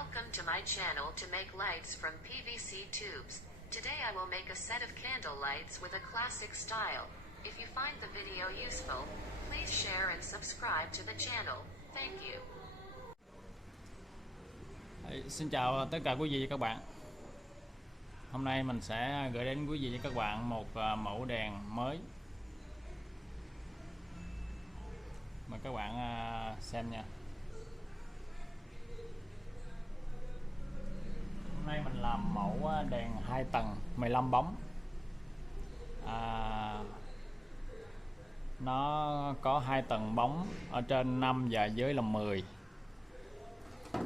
Welcome to my channel to make lights from PVC tubes. Today I will make a set of candle lights with a classic style. If you find the video useful, please share and subscribe to the channel. Thank you. Xin chào tất cả quý vị và các bạn. Hôm nay mình sẽ gửi đến quý vị và các bạn một mẫu đèn mới. Mời các bạn xem nha. Hôm nay mình làm mẫu đèn 2 tầng 15 bóng. Nó có 2 tầng bóng, ở trên 5 và dưới là 10.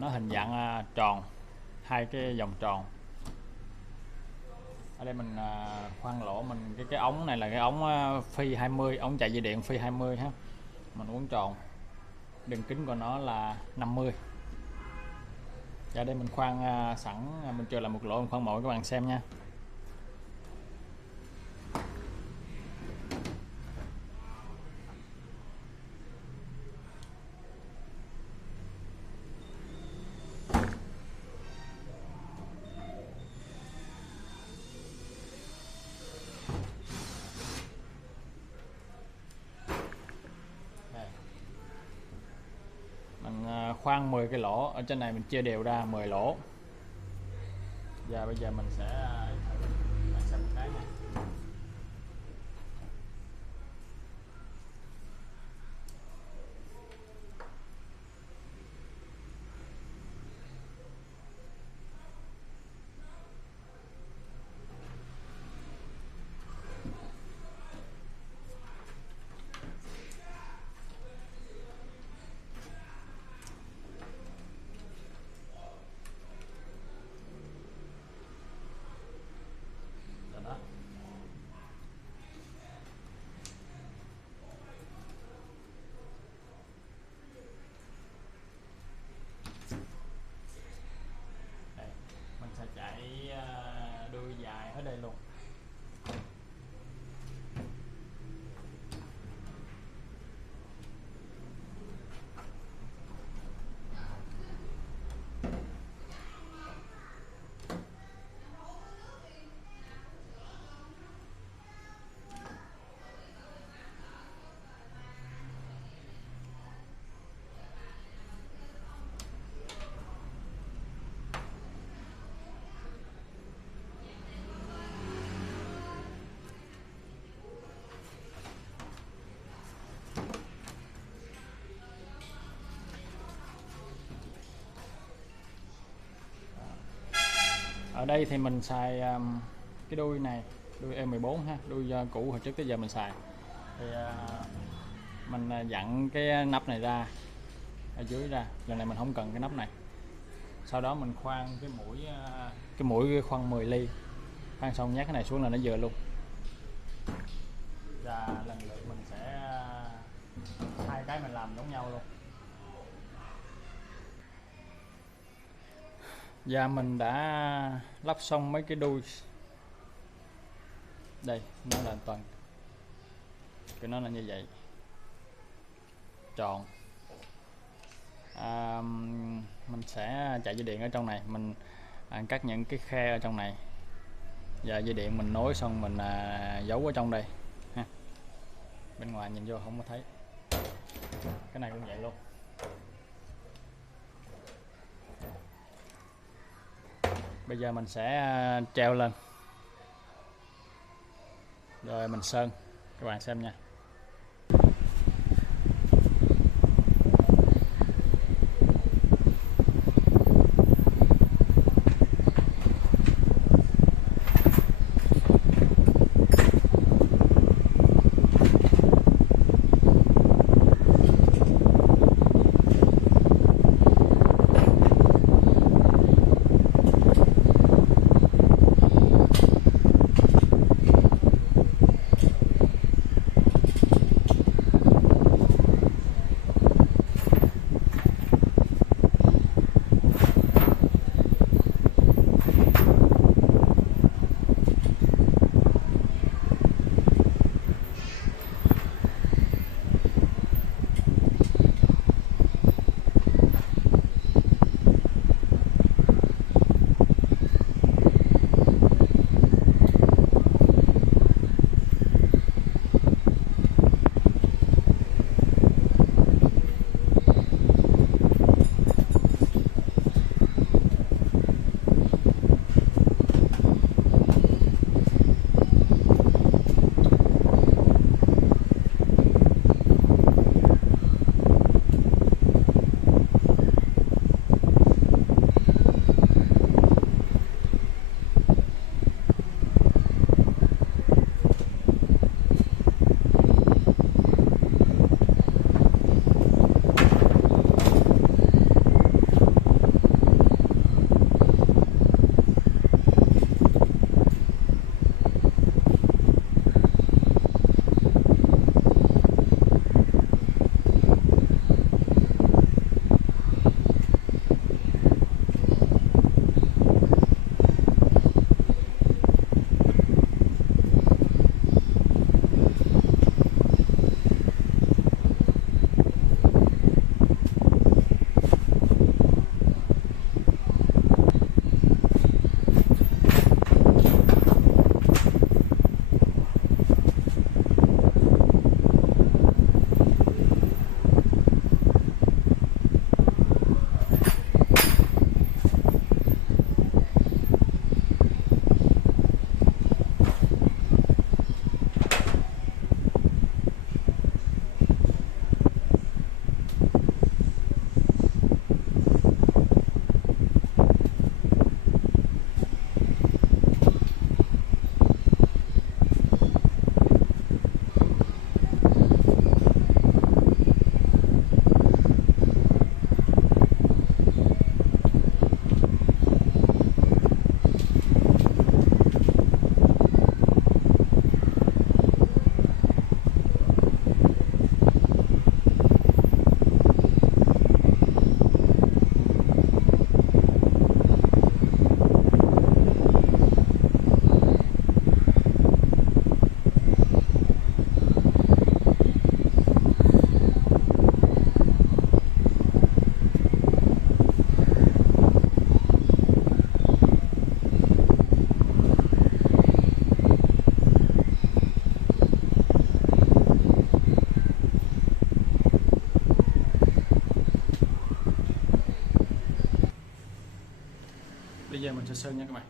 Nó hình dạng tròn, hai cái vòng tròn. Ở đây mình khoan lỗ, mình cái ống này là cái ống phi 20, ống chạy dây điện phi 20 ha. Mình uốn tròn. Đường kính của nó là 50. Và đây mình khoan sẵn, mình chưa làm một lỗ, mình khoan mẫu các bạn xem nha. Khoan 10 cái lỗ, ở trên này mình chia đều ra 10 lỗ. Và bây giờ mình sẽ xem một cái này. Chạy đuôi dài ở đây luôn. Ở đây thì mình xài cái đuôi này, đuôi E14 ha, đuôi cũ hồi trước tới giờ mình xài. Thì mình dặn cái nắp này ra, ở dưới ra, lần này mình không cần cái nắp này. Sau đó mình khoan cái mũi khoan 10 ly, khoan xong nhát cái này xuống là nó vừa luôn. Và lần lượt mình sẽ hai cái mình làm giống nhau luôn. Và mình đã lắp xong mấy cái đuôi. Đây, nó là toàn cái nó là như vậy, tròn. Mình sẽ chạy dây điện ở trong này, mình cắt những cái khe ở trong này, và dây điện mình nối xong mình giấu ở trong đây ha. Bên ngoài nhìn vô không có thấy. Cái này cũng vậy luôn. Bây giờ mình sẽ treo lên rồi mình sơn, các bạn xem nha. bây giờ mình sẽ sơn nha các bạn.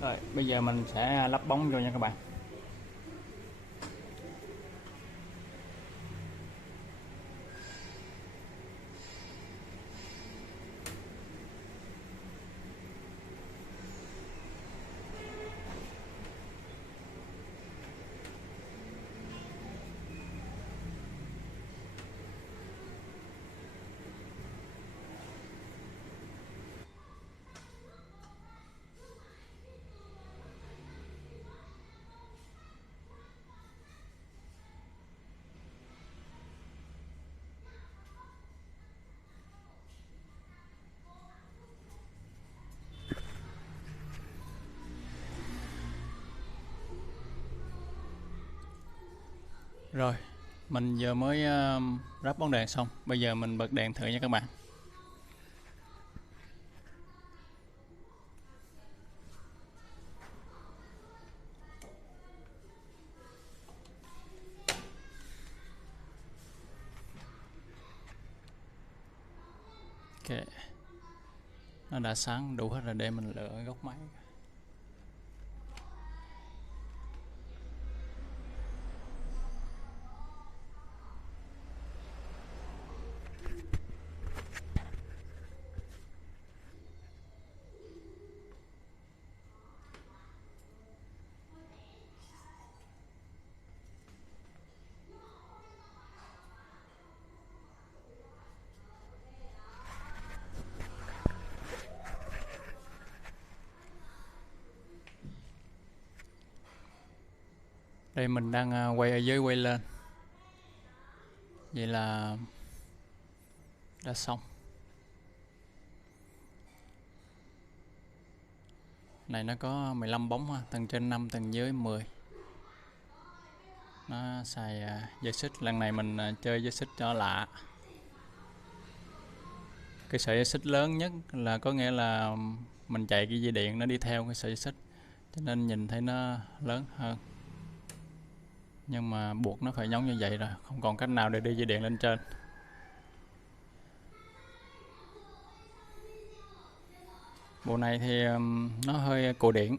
Rồi, bây giờ mình sẽ lắp bóng vô nha các bạn. Rồi, mình giờ mới ráp bóng đèn xong. Bây giờ mình bật đèn thử nha các bạn. Ok, nó đã sáng đủ hết rồi, để mình lựa góc máy. Đây mình đang quay ở dưới quay lên. Vậy là đã xong. Này nó có 15 bóng ha, tầng trên 5, tầng dưới 10. Nó xài dây xích. Lần này mình chơi dây xích cho lạ. Cái sợi dây xích lớn nhất là có nghĩa là mình chạy cái dây điện nó đi theo cái sợi dây xích, cho nên nhìn thấy nó lớn hơn. Nhưng mà buộc nó phải giống như vậy rồi, không còn cách nào để đi dây điện lên trên. Bộ này thì nó hơi cổ điển.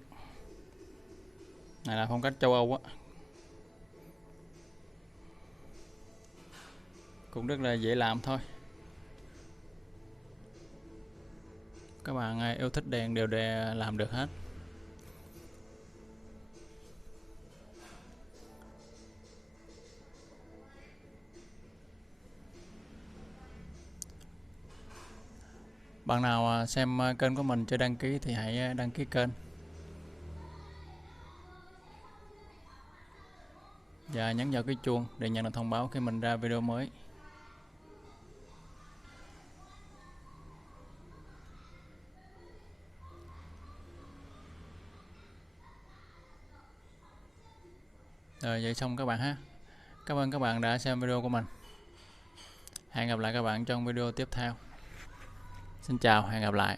Này là phong cách châu Âu á. Cũng rất là dễ làm thôi. Các bạn yêu thích đèn đều để làm được hết. Bạn nào xem kênh của mình chưa đăng ký thì hãy đăng ký kênh và nhấn vào cái chuông để nhận được thông báo khi mình ra video mới. Rồi vậy xong các bạn ha. Cảm ơn các bạn đã xem video của mình. Hẹn gặp lại các bạn trong video tiếp theo. Xin chào, hẹn gặp lại.